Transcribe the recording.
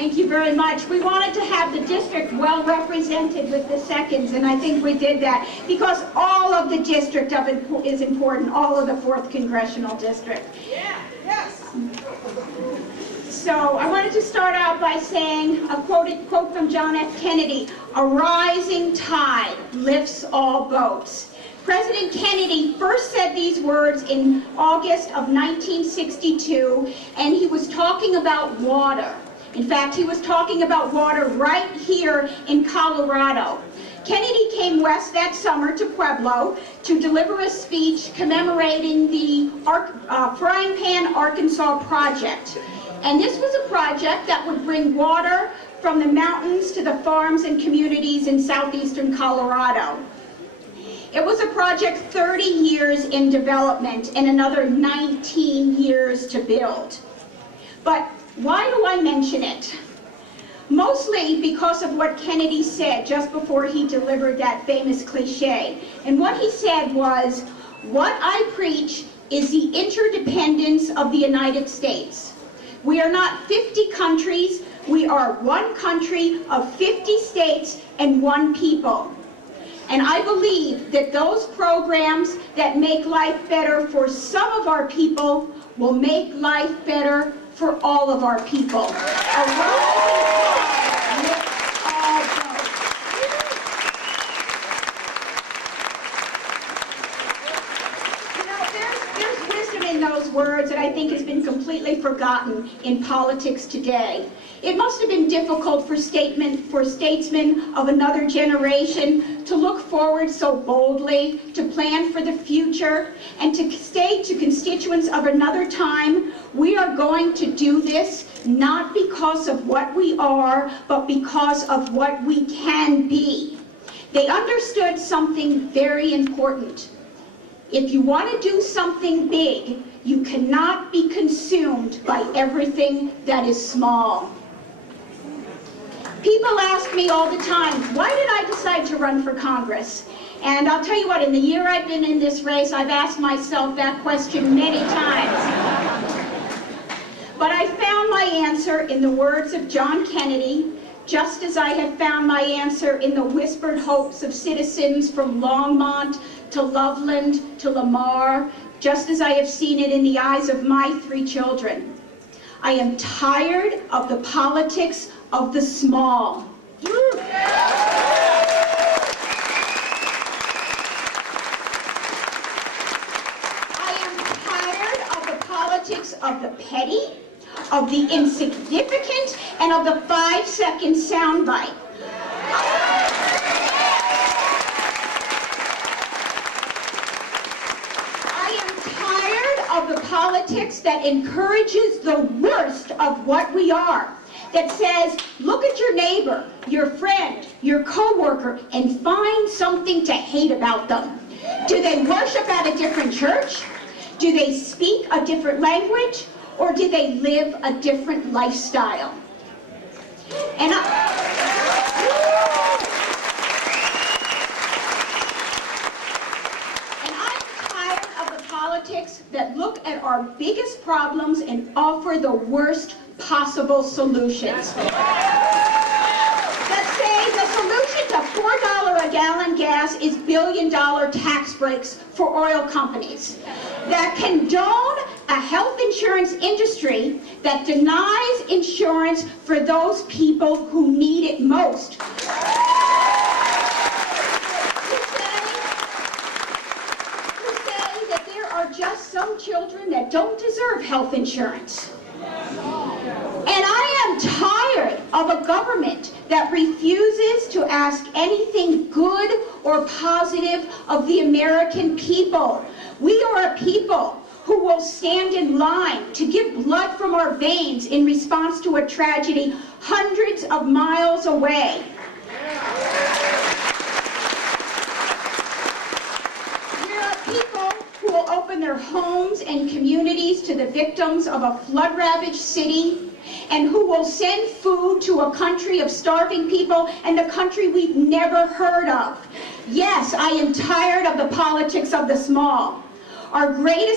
Thank you very much. We wanted to have the district well represented with the seconds, and I think we did that because all of the district is important, all of the 4th Congressional District. Yeah, yes. So I wanted to start out by saying a quote from John F. Kennedy, "A rising tide lifts all boats." President Kennedy first said these words in August of 1962, and he was talking about water. In fact, he was talking about water right here in Colorado. Kennedy came west that summer to Pueblo to deliver a speech commemorating the Frying Pan, Arkansas project. And this was a project that would bring water from the mountains to the farms and communities in southeastern Colorado. It was a project 30 years in development and another 19 years to build. But why do I mention it? Mostly because of what Kennedy said just before he delivered that famous cliche. And what he said was, "What I preach is the interdependence of the United States. We are not 50 countries, we are one country of 50 states and one people." And I believe that those programs that make life better for some of our people will make life better for all of our people. A rising tide lifts all boats. You know, there's wisdom in those words that I think has been completely forgotten in politics today. It must have been difficult for statesmen of another generation to look forward so boldly, to plan for the future, and to state to constituents of another time, we are going to do this not because of what we are, but because of what we can be. They understood something very important. If you want to do something big, you cannot be consumed by everything that is small. People ask me all the time, why did I decide to run for Congress? And I'll tell you what, in the year I've been in this race, I've asked myself that question many times. But I found my answer in the words of John Kennedy, just as I have found my answer in the whispered hopes of citizens from Longmont to Loveland to Lamar, just as I have seen it in the eyes of my 3 children. I am tired of the politics of the small. I am tired of the politics of the petty, of the insignificant, and of the 5-second soundbite. I am tired of the politics that encourages the worst of what we are. That says, look at your neighbor, your friend, your coworker, and find something to hate about them. Do they worship at a different church? Do they speak a different language? Or do they live a different lifestyle? And I'm tired of the politics that look at our biggest problems and offer the worst possible solutions. That say the solution to $4 a gallon gas is billion-dollar tax breaks for oil companies. That condone a health insurance industry that denies insurance for those people who need it most. To say that there are just some children that don't deserve health insurance. And I am tired of a government that refuses to ask anything good or positive of the American people. We are a people who will stand in line to give blood from our veins in response to a tragedy hundreds of miles away. There are people who will open their homes and communities to the victims of a flood-ravaged city, and who will send food to a country of starving people and the country we've never heard of. Yes, I am tired of the politics of the small. Our greatest